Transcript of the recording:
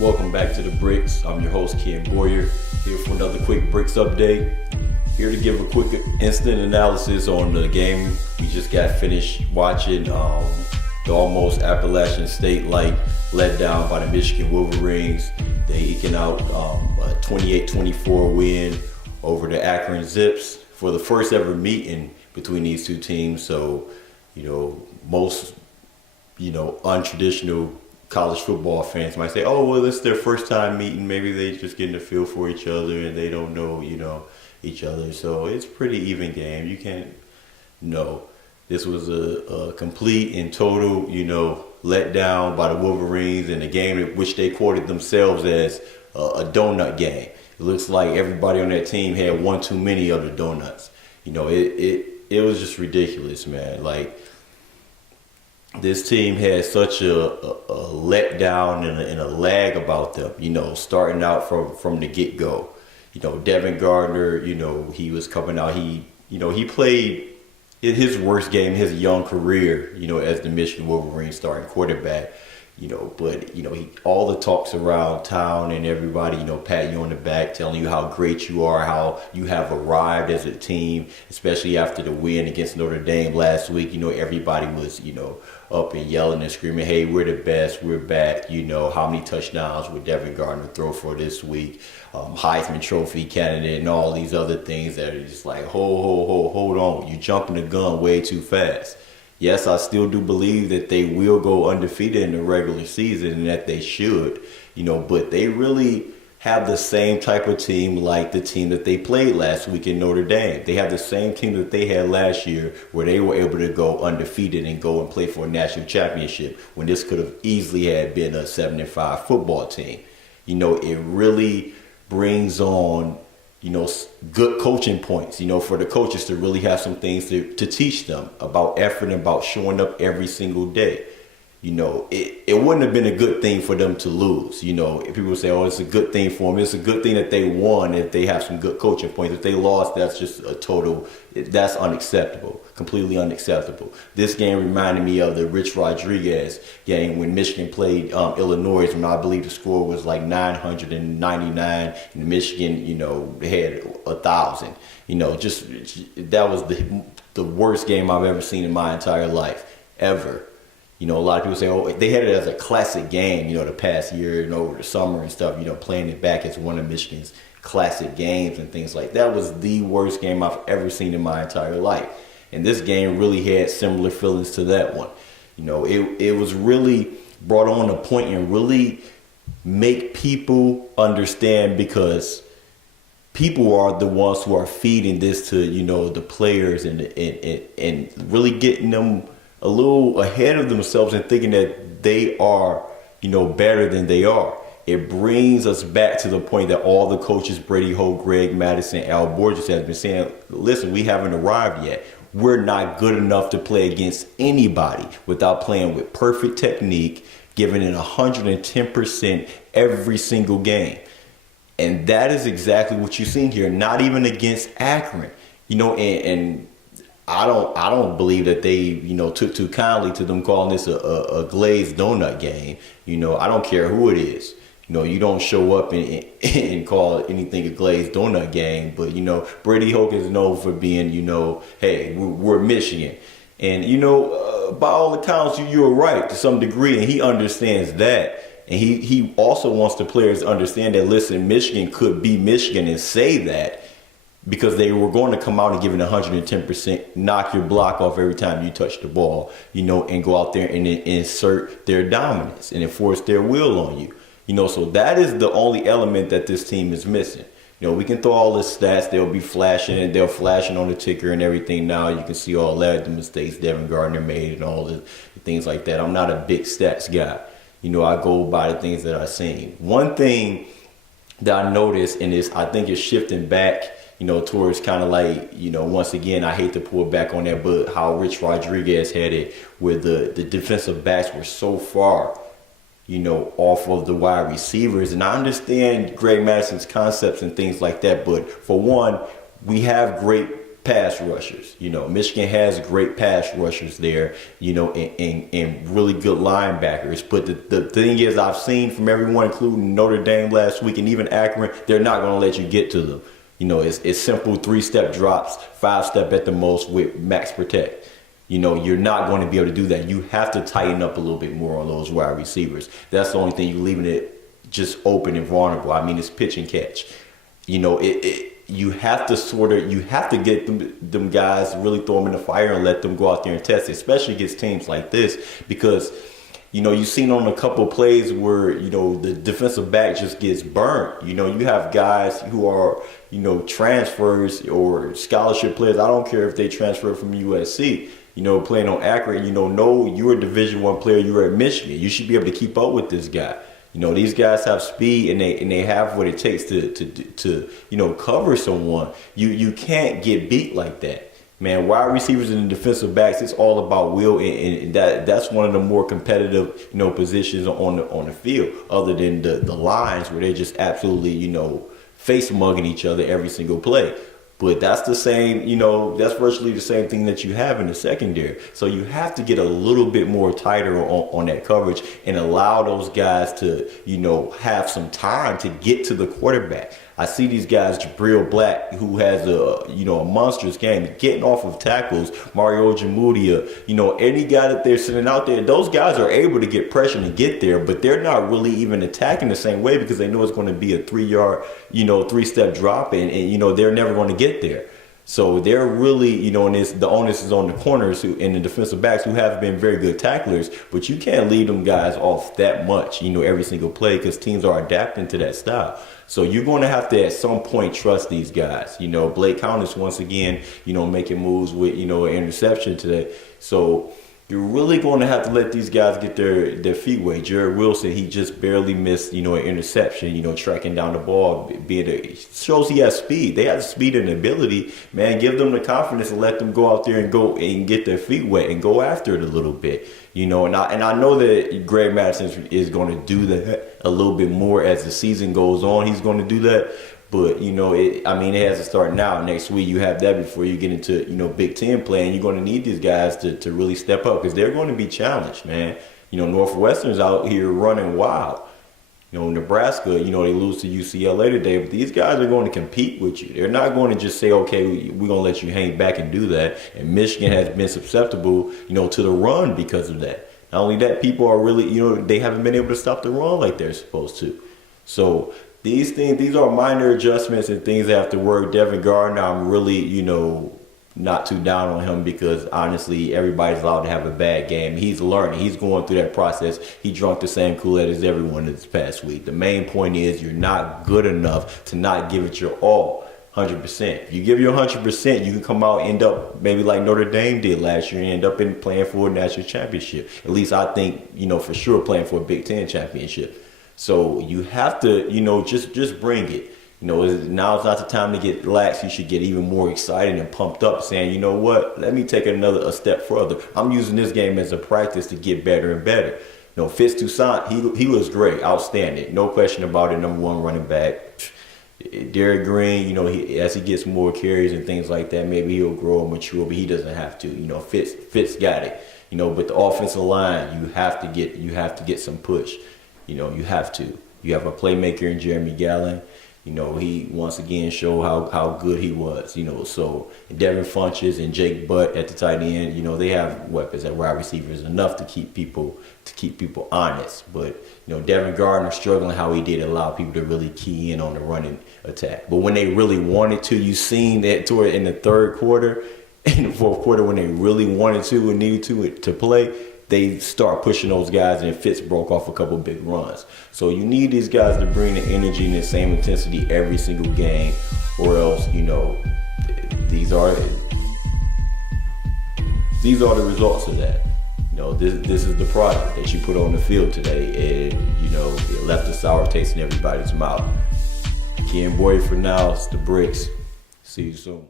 Welcome back to the Bricks. I'm your host, Ken Boyer, here for another quick Bricks update. Here to give a quick instant analysis on the game we just got finished watching. The almost Appalachian State-like letdown by the Michigan Wolverines. They eking out a 28-24 win over the Akron Zips for the first ever meeting between these two teams. So, most, untraditional college football fans might say, oh, well, it's their first time meeting. Maybe they just getting a feel for each other and they don't know, each other. So it's pretty even game. You can't know. This was a complete and total, letdown by the Wolverines in a game in which they quoted themselves as a donut game. It looks like everybody on that team had one too many of the donuts. It was just ridiculous, man. Like, this team had such a letdown and a lag about them, starting out from the get-go. Devin Gardner, he was coming out. He played his worst game in his young career, as the Michigan Wolverines starting quarterback. But all the talks around town and everybody, patting you on the back, telling you how great you are, how you have arrived as a team, especially after the win against Notre Dame last week. Everybody was, up and yelling and screaming, hey, we're the best, we're back. How many touchdowns would Devin Gardner throw for this week? Heisman Trophy candidate and all these other things that are just like, hold on. You're jumping the gun way too fast. Yes, I still do believe that they will go undefeated in the regular season and that they should, but they really have the same type of team like the team that they played last week in Notre Dame. They have the same team that they had last year where they were able to go undefeated and go and play for a national championship when this could have easily had been a 7-5 football team. It really brings on good coaching points, for the coaches to really have some things to teach them about effort and about showing up every single day. It wouldn't have been a good thing for them to lose. If people say, oh, it's a good thing for them. It's a good thing that they won if they have some good coaching points. If they lost, that's just that's unacceptable, completely unacceptable. This game reminded me of the Rich Rodriguez game when Michigan played Illinois, when I believe the score was like 999 and Michigan, they had 1,000. That was the worst game I've ever seen in my entire life, ever. A lot of people say, oh, they had it as a classic game, the past year and over the summer and stuff, playing it back as one of Michigan's classic games and things like that. That was the worst game I've ever seen in my entire life. And this game really had similar feelings to that one. It was really brought on a point and really make people understand, because people are the ones who are feeding this to, the players and really getting them a little ahead of themselves and thinking that they are, better than they are. It brings us back to the point that all the coaches, Brady Holt, Greg Madison, Al Borges, has been saying, listen, we haven't arrived yet. We're not good enough to play against anybody without playing with perfect technique, giving it 110% every single game. And that is exactly what you've seen here, not even against Akron. And I don't believe that they, took too kindly to them calling this a glazed donut game. I don't care who it is. You don't show up and call anything a glazed donut game. But, Brady Hoke is known for being, hey, we're Michigan. And, by all accounts, you're right to some degree. And he understands that. And he also wants the players to understand that, listen, Michigan could be Michigan and say that, because they were going to come out and give it 110%, knock your block off every time you touch the ball, and go out there and insert their dominance and enforce their will on you. So that is the only element that this team is missing. We can throw all the stats. They'll be flashing, and they're flashing on the ticker and everything now. You can see all that, the mistakes Devin Gardner made and all the things like that. I'm not a big stats guy. I go by the things that I've seen. One thing that I noticed, and I think it's shifting back, towards kind of like, once again, I hate to pull back on that, but how Rich Rodriguez had it, where the defensive backs were so far, off of the wide receivers. And I understand Greg Madison's concepts and things like that, but for one, we have great pass rushers. Michigan has great pass rushers there, and really good linebackers. But the thing is, I've seen from everyone, including Notre Dame last week and even Akron, they're not going to let you get to them. It's simple 3-step drops, 5-step at the most with max protect. You're not going to be able to do that. You have to tighten up a little bit more on those wide receivers. That's the only thing. You're leaving it just open and vulnerable. I mean, it's pitch and catch. You have to get them guys, really throw them in the fire and let them go out there and test it, especially against teams like this, because you've seen on a couple of plays where, the defensive back just gets burnt. You have guys who are, transfers or scholarship players. I don't care if they transfer from USC, playing on Akron, no, you're a Division I player, you're at Michigan. You should be able to keep up with this guy. These guys have speed and they have what it takes to cover someone. You can't get beat like that. Man, wide receivers and defensive backs, it's all about will, and that's one of the more competitive, positions on the field, other than the lines where they're just absolutely, face mugging each other every single play. But that's the same, that's virtually the same thing that you have in the secondary. So you have to get a little bit more tighter on that coverage and allow those guys to, have some time to get to the quarterback. I see these guys, Jabril Black, who has a monstrous game, getting off of tackles, Mario Jamudia, any guy that they're sending out there, those guys are able to get pressure and get there, but they're not really even attacking the same way because they know it's going to be a 3-yard, 3-step drop, and they're never going to get there. So they're really, and the onus is on the corners and the defensive backs who have been very good tacklers, but you can't leave them guys off that much, every single play, because teams are adapting to that style. So you're going to have to at some point trust these guys. Blake Countess once again, making moves with, an interception today. So you're really going to have to let these guys get their feet wet. Jared Wilson, he just barely missed, an interception, tracking down the ball. Shows he has speed. They have the speed and ability. Man, give them the confidence and let them go out there and go and get their feet wet and go after it a little bit. And I know that Greg Madison is going to do that a little bit more as the season goes on. He's going to do that. But, it has to start now. Next week, you have that before you get into, Big Ten play. And you're going to need these guys to really step up because they're going to be challenged, man. Northwestern's out here running wild. Nebraska, they lose to UCLA today. But these guys are going to compete with you. They're not going to just say, okay, we're going to let you hang back and do that. And Michigan has been susceptible, to the run because of that. Not only that, people are really, they haven't been able to stop the run like they're supposed to. So these are minor adjustments and things that have to work. Devin Gardner, I'm really, not too down on him because honestly, everybody's allowed to have a bad game. He's learning. He's going through that process. He drank the same Kool-Aid as everyone this past week. The main point is you're not good enough to not give it your all. 100%. If you give your 100%, you can come out and end up maybe like Notre Dame did last year and end up playing for a national championship. At least I think, for sure playing for a Big Ten championship. So you have to, just bring it. Now's not the time to get lax. You should get even more excited and pumped up saying, you know what, let me take a step further. I'm using this game as a practice to get better and better. Fitz Toussaint, he looks great, outstanding. No question about it, number one running back. Derek Green, as he gets more carries and things like that, maybe he'll grow and mature, but he doesn't have to. Fitz got it. But the offensive line, you have to get some push. You have to. You have a playmaker in Jeremy Gallen. He once again showed how good he was. So Devin Funches and Jake Butt at the tight end. They have weapons at wide receivers enough to keep people honest. But Devin Gardner struggling how he did allow people to really key in on the running attack. But when they really wanted to, you seen that toward in the third quarter, in the fourth quarter when they really wanted to and needed to play. They start pushing those guys, and Fitz broke off a couple big runs. So you need these guys to bring the energy and the same intensity every single game, or else, these are the results of that. This is the product that you put on the field today, and it left a sour taste in everybody's mouth. Ken Boy for now. It's the Bricks. See you soon.